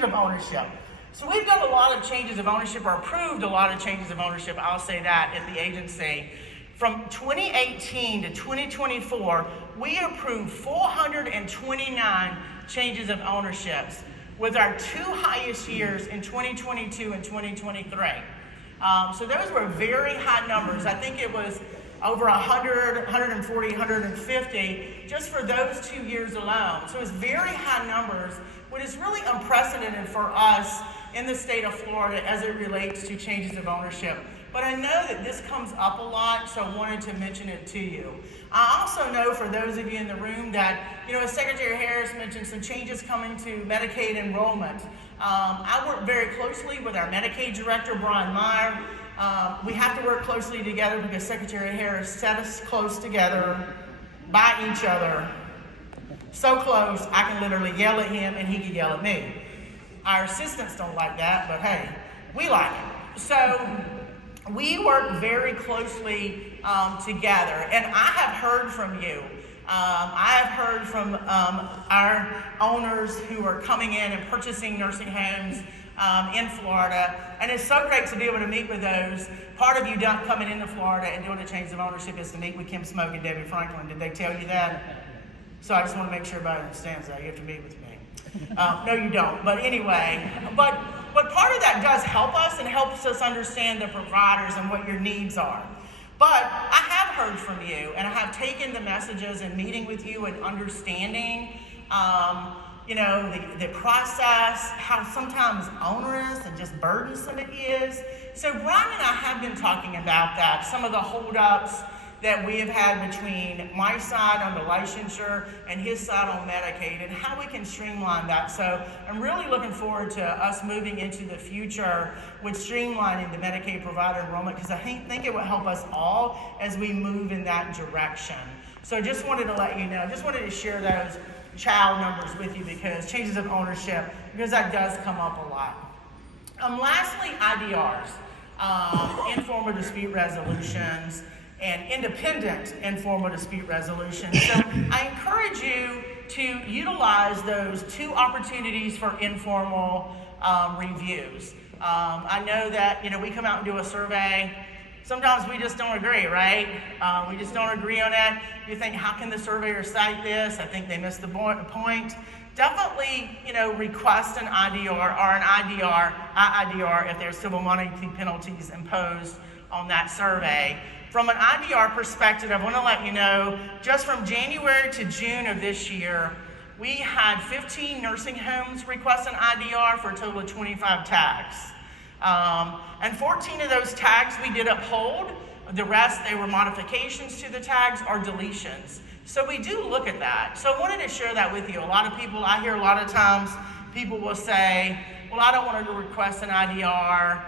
changes of ownership. So we've done a lot of changes of ownership, or approved a lot of changes of ownership, I'll say that, at the agency. From 2018 to 2024, we approved 429 changes of ownerships, with our two highest years in 2022 and 2023. So those were very high numbers. I think it was over 100, 140, 150 just for those 2 years alone. So it's very high numbers, which is really unprecedented for us in the state of Florida as it relates to changes of ownership. But I know that this comes up a lot, so I wanted to mention it to you. I also know, for those of you in the room, that, as Secretary Harris mentioned, some changes coming to Medicaid enrollment. I work very closely with our Medicaid director, Brian Meyer. We have to work closely together because Secretary Harris set us close together by each other. So close, I can literally yell at him and he can yell at me. Our assistants don't like that, but hey, we like it. So we work very closely together, and I have heard from you. I have heard from our owners who are coming in and purchasing nursing homes in Florida, and it's so great to be able to meet with those. Part of you coming into Florida and doing a change of ownership is to meet with Kim Smoke and Debbie Franklin. Did they tell you that? So I just want to make sure everybody understands that. You have to meet with me. No, you don't. But anyway, but part of that does help us and helps us understand the providers and what your needs are. But I have heard from you, and I have taken the messages and meeting with you and understanding, the process, how sometimes onerous and just burdensome it is. So Brian and I have been talking about that, some of the holdups that we have had between my side on the licensure and his side on Medicaid, and how we can streamline that. So I'm really looking forward to us moving into the future with streamlining the Medicaid provider enrollment, because I think it will help us all as we move in that direction. So just wanted to let you know, just wanted to share those child numbers with you, because changes of ownership, because that does come up a lot. Lastly, IDRs, informal dispute resolutions, and independent informal dispute resolution. So I encourage you to utilize those two opportunities for informal reviews. I know that we come out and do a survey. Sometimes we just don't agree, right? We just don't agree on it. You think, how can the surveyor cite this? I think they missed the point. Definitely, request an IDR or an IDR if there's civil monetary penalties imposed on that survey. From an IDR perspective, I want to let you know, just from January to June of this year, we had 15 nursing homes request an IDR for a total of 25 tags. And 14 of those tags we did uphold. The rest, they were modifications to the tags or deletions. So we do look at that. So I wanted to share that with you. I hear a lot of times people will say, well, I don't want to request an IDR,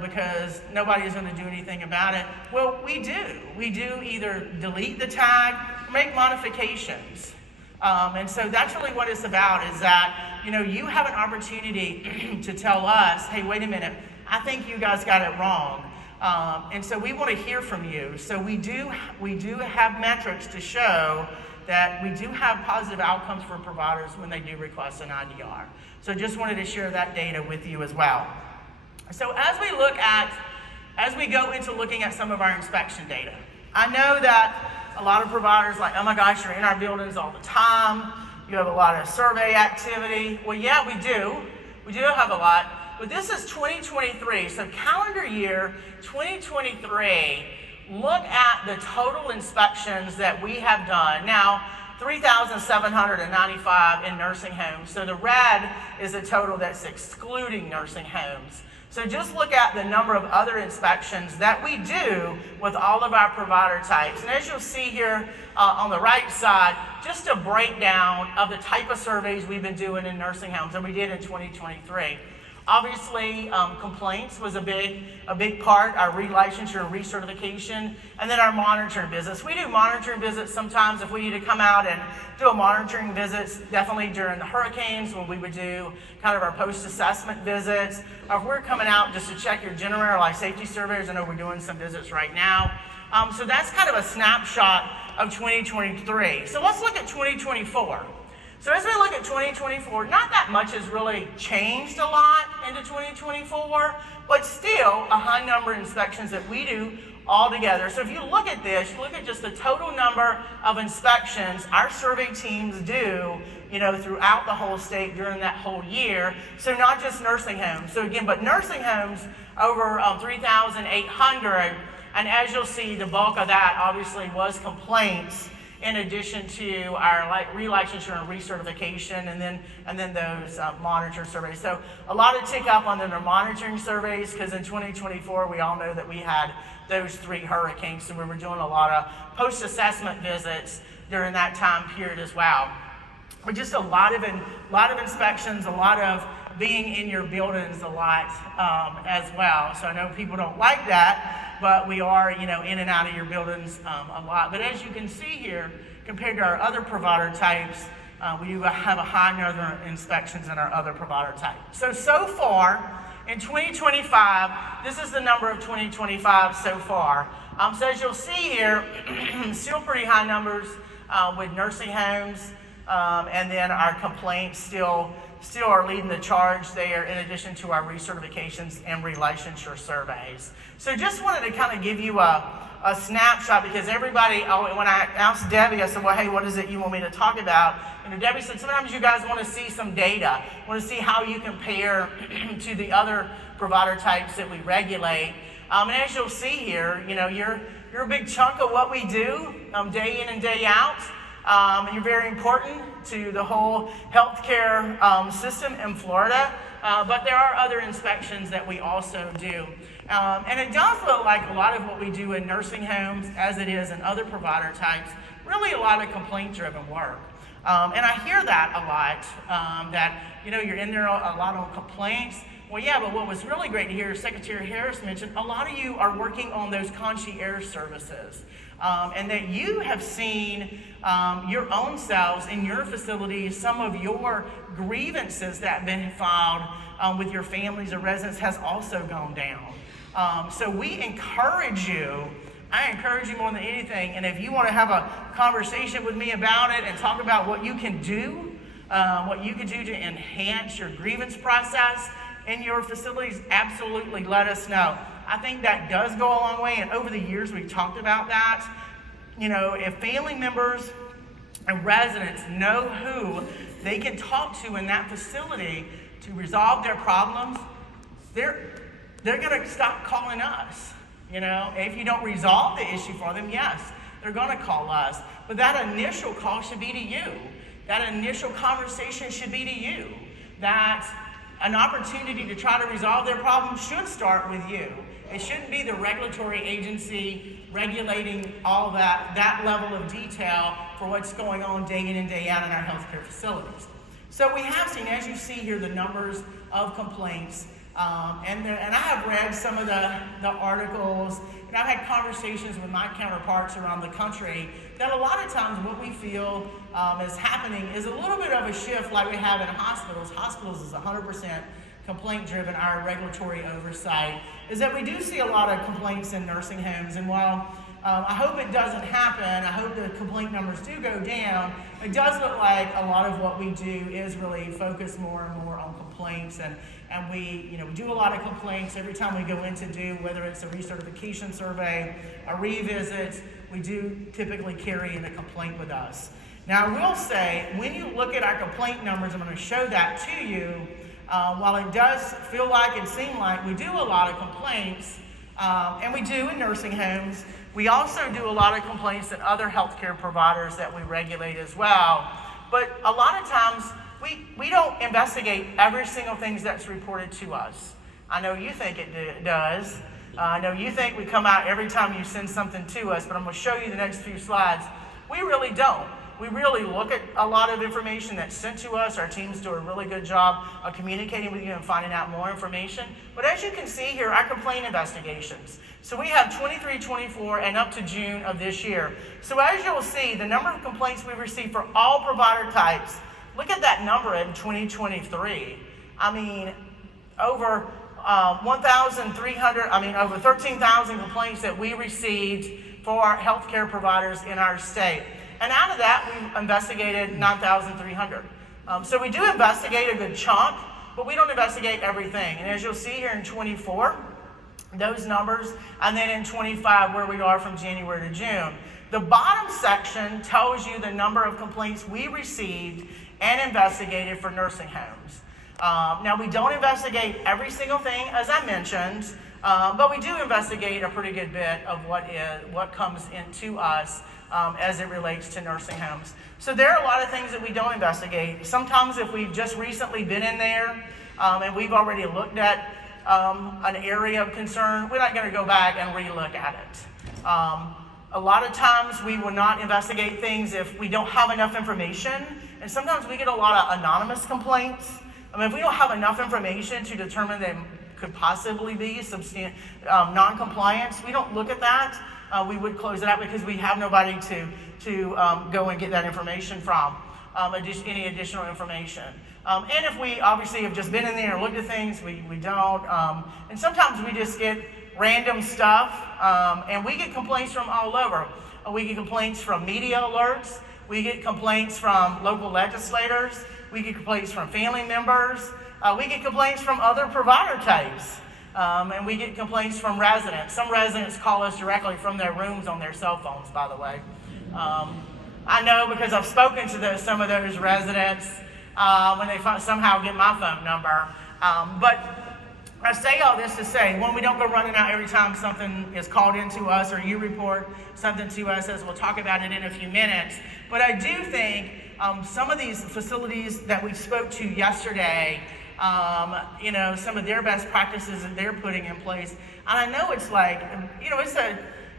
because nobody is going to do anything about it. Well, we do. We do either delete the tag or make modifications. And so that's really what it's about, is that, you have an opportunity to tell us, hey, wait a minute, I think you guys got it wrong. And so we want to hear from you. So we do have metrics to show that we do have positive outcomes for providers when they do request an IDR. So just wanted to share that data with you as well. So as we go into looking at some of our inspection data, I know that a lot of providers like, oh my gosh, you're in our buildings all the time. You have a lot of survey activity. Well, yeah, we do. We do have a lot. But this is 2023, so calendar year 2023, look at the total inspections that we have done. Now, 3,795 in nursing homes. So the red is the total that's excluding nursing homes. So just look at the number of other inspections that we do with all of our provider types. And as you'll see here on the right side, just a breakdown of the type of surveys we've been doing in nursing homes, and we did in 2023. Obviously, complaints was a big part, our relicensure and recertification, and then our monitoring visits. We do monitoring visits sometimes if we need to come out and do a monitoring visits, definitely during the hurricanes when we would do kind of our post-assessment visits, or if we're coming out just to check your general life safety surveys. I know we're doing some visits right now. So that's kind of a snapshot of 2023. So let's look at 2024. So as we look at 2024, not that much has really changed a lot into 2024, but still a high number of inspections that we do all together. So if you look at this, you look at just the total number of inspections our survey teams do, throughout the whole state during that whole year. So not just nursing homes. So again, but nursing homes over 3,800, and as you'll see, the bulk of that obviously was complaints, in addition to our relicensure and recertification, and then those monitor surveys. So a lot of tick up on the monitoring surveys, because in 2024 we all know that we had those 3 hurricanes, so we were doing a lot of post-assessment visits during that time period as well. But just a lot of inspections, a lot of being in your buildings a lot as well. So I know people don't like that, but we are, in and out of your buildings a lot. But as you can see here, compared to our other provider types, we do have a high number of inspections in our other provider types. So far, in 2025, this is the number of 2025 so far. So as you'll see here, still pretty high numbers with nursing homes, and then our complaints still are leading the charge there, in addition to our recertifications and relicensure surveys. So just wanted to kind of give you a snapshot, because everybody, when I asked Debbie, I said, well, hey, what is it you want me to talk about? Debbie said, sometimes you guys want to see some data, want to see how you compare to the other provider types that we regulate. And as you'll see here, you're a big chunk of what we do day in and day out. And you're very important to the whole healthcare system in Florida, but there are other inspections that we also do. And it does look like a lot of what we do in nursing homes, as it is in other provider types, really a lot of complaint-driven work. And I hear that a lot, that, you're in there a lot on complaints. Well, yeah, but what was really great to hear, Secretary Harris mentioned, a lot of you are working on those concierge services. And that you have seen your own selves in your facilities, some of your grievances that have been filed with your families or residents has also gone down. So we encourage you, I encourage you more than anything, and if you want to have a conversation with me about it and talk about what you can do to enhance your grievance process in your facilities, absolutely let us know. I think that does go a long way, and over the years we've talked about that. If family members and residents know who they can talk to in that facility to resolve their problems, they're going to stop calling us. If you don't resolve the issue for them, yes, they're going to call us. But that initial call should be to you. That initial conversation should be to you. That an opportunity to try to resolve their problem should start with you. It shouldn't be the regulatory agency regulating all that level of detail for what's going on day in and day out in our healthcare facilities. So we have seen, as you see here, the numbers of complaints. And I have read some of the articles, and I've had conversations with my counterparts around the country that a lot of times what we feel is happening is a little bit of a shift like we have in hospitals. Hospitals is 100% complaint-driven, our regulatory oversight, is that we do see a lot of complaints in nursing homes. And while I hope it doesn't happen, I hope the complaint numbers do go down, it does look like a lot of what we do is really focus more and more on complaints. And we do a lot of complaints every time we go in to do, whether it's a recertification survey, a revisit, we do typically carry in a complaint with us. Now, I will say, when you look at our complaint numbers, I'm going to show that to you. While it does feel like and seem like we do a lot of complaints, and we do in nursing homes, we also do a lot of complaints in other healthcare providers that we regulate as well. But a lot of times, we don't investigate every single thing that's reported to us. I know you think it does. I know you think we come out every time you send something to us, but I'm going to show you the next few slides. We really don't. We really look at a lot of information that's sent to us. Our teams do a really good job of communicating with you and finding out more information. But as you can see here, our complaint investigations. So we have 23, 24, and up to June of this year. So as you'll see, the number of complaints we received for all provider types, look at that number in 2023. I mean, over 1,300, over 13,000 complaints that we received for our healthcare providers in our state. And out of that, we investigated 9,300. So we do investigate a good chunk, but we don't investigate everything. And as you'll see here in 24, those numbers, and then in 25, where we are from January to June. The bottom section tells you the number of complaints we received and investigated for nursing homes. Now, we don't investigate every single thing, as I mentioned, but we do investigate a pretty good bit of what comes into us as it relates to nursing homes. So there are a lot of things that we don't investigate. Sometimes if we've just recently been in there and we've already looked at an area of concern, we're not going to go back and re-look at it. A lot of times we will not investigate things if we don't have enough information, and sometimes we get a lot of anonymous complaints. I mean, if we don't have enough information to determine that could possibly be non-compliance, we don't look at that. We would close it out because we have nobody to go and get that information from, any additional information. And if we obviously have just been in there and looked at things, we don't. And sometimes we just get random stuff, and we get complaints from all over. We get complaints from media alerts. We get complaints from local legislators. We get complaints from family members. We get complaints from other provider types. And we get complaints from residents. Some residents call us directly from their rooms on their cell phones, by the way. I know because I've spoken to some of those residents when they somehow get my phone number. But I say all this to say, one, we don't go running out every time something is called into us or you report something to us, as we'll talk about it in a few minutes. But I do think some of these facilities that we spoke to yesterday, some of their best practices that they're putting in place. And I know it's like,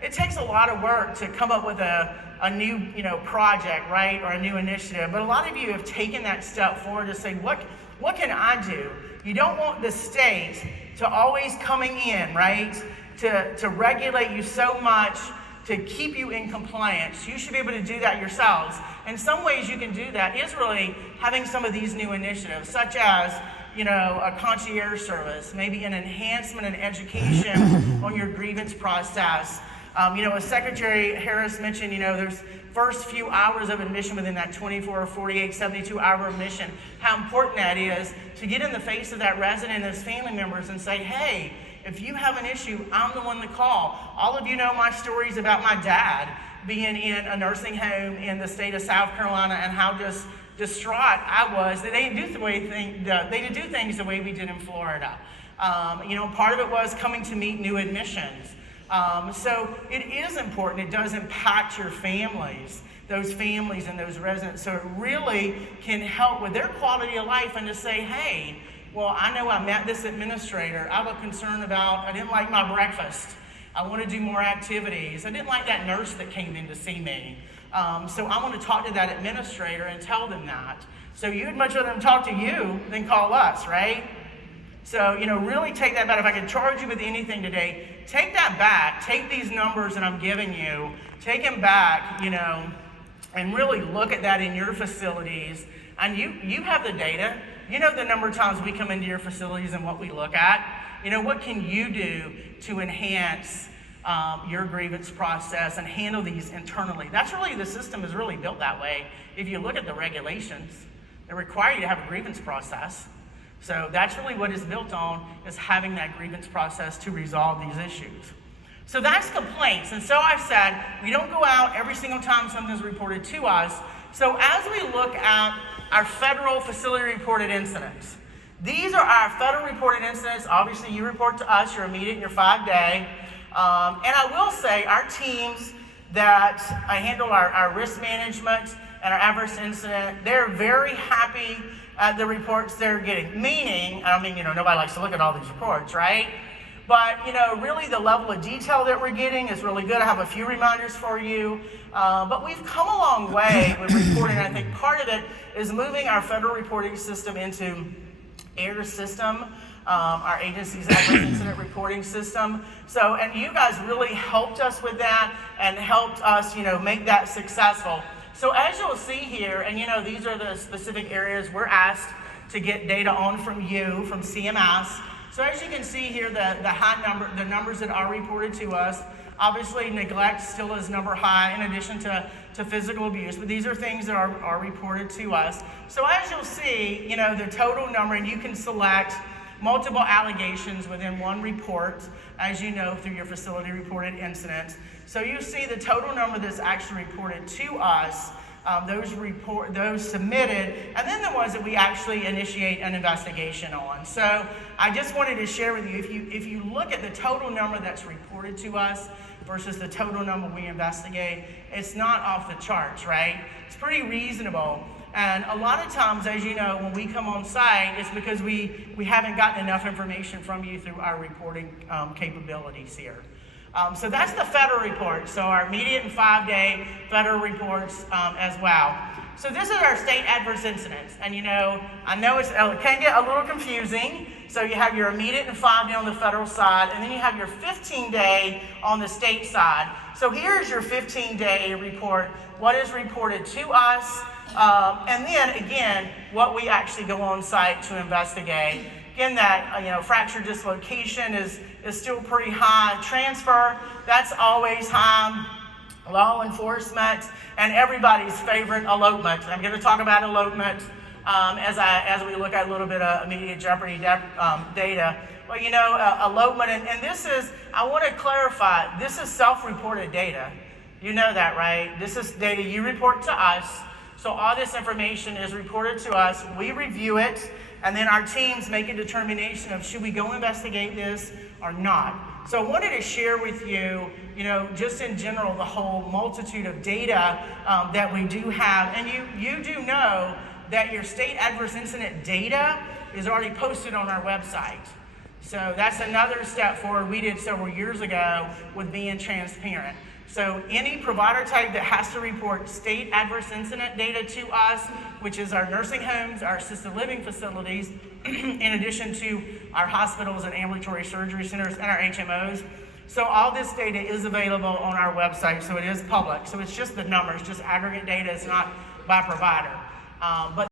it takes a lot of work to come up with a new, project, right, or a new initiative. But a lot of you have taken that step forward to say, what can I do? You don't want the state to always coming in, right, to regulate you so much to keep you in compliance. You should be able to do that yourselves. And some ways you can do that is really having some of these new initiatives, such as a concierge service, maybe an enhancement in education on your grievance process. As Secretary Harris mentioned, there's first few hours of admission within that 24, 48, 72-hour admission, how important that is to get in the face of that resident and those family members and say, hey, if you have an issue, I'm the one to call. All of you know my stories about my dad being in a nursing home in the state of South Carolina and how just distraught I was that they didn't do things the way we did in Florida. Part of it was coming to meet new admissions. So it is important. It does impact your families, those families and those residents. So it really can help with their quality of life and to say, hey, well, I know I met this administrator. I have a concern about, I didn't like my breakfast. I want to do more activities. I didn't like that nurse that came in to see me. So I want to talk to that administrator and tell them that. So you'd much rather them talk to you than call us, right? So, really take that back. If I could charge you with anything today, take that back. Take these numbers that I'm giving you, take them back, and really look at that in your facilities. And you have the data. You know the number of times we come into your facilities and what we look at. What can you do to enhance your grievance process and handle these internally? That's really, the system is really built that way. If you look at the regulations, they require you to have a grievance process. So that's really what it's built on, is having that grievance process to resolve these issues. So that's complaints. And so I've said, we don't go out every single time something's reported to us. So as we look at our federal facility reported incidents, these are our federal reported incidents. Obviously, you report to us your immediate and your 5-day. And I will say our teams that handle our risk management and our adverse incident, they're very happy at the reports they're getting. Meaning, nobody likes to look at all these reports, right? But, really the level of detail that we're getting is really good. I have a few reminders for you. But we've come a long way with reporting. I think part of it is moving our federal reporting system into AIR system, our agency's adverse incident reporting system. So, and you guys really helped us with that and helped us, make that successful. So as you'll see here, and these are the specific areas we're asked to get data on from you, from CMS. So as you can see here, the numbers that are reported to us, obviously neglect still is number high in addition to physical abuse, but these are things that are reported to us. So as you'll see, the total number, and you can select multiple allegations within one report, as you know, through your facility reported incidents. So you see the total number that's actually reported to us, those submitted, and then the ones that we actually initiate an investigation on. So I just wanted to share with you, if you look at the total number that's reported to us versus the total number we investigate, it's not off the charts, right? It's pretty reasonable. And a lot of times, as you know, when we come on site, it's because we haven't gotten enough information from you through our reporting capabilities here. So that's the federal report, so our immediate and 5-day federal reports as well. So this is our state adverse incidents, and I know it can get a little confusing. So you have your immediate and 5-day on the federal side, and then you have your 15-day on the state side. So here's your 15-day report, what is reported to us, and then again, what we actually go on site to investigate. Again, that fracture dislocation is still pretty high. Transfer, that's always high. Law enforcement, and everybody's favorite, elopement. I'm going to talk about elopement as we look at a little bit of immediate jeopardy data. Well, elopement, and this is, I want to clarify, this is self-reported data. You know that, right? This is data you report to us. So all this information is reported to us. We review it, and then our teams make a determination of should we go investigate this or not. So I wanted to share with you, just in general, the whole multitude of data that we do have. And you do know that your state adverse incident data is already posted on our website. So that's another step forward we did several years ago with being transparent. So any provider type that has to report state adverse incident data to us, which is our nursing homes, our assisted living facilities, in addition to our hospitals and ambulatory surgery centers and our HMOs. So all this data is available on our website, so it is public. So it's just the numbers, just aggregate data, it's not by provider. But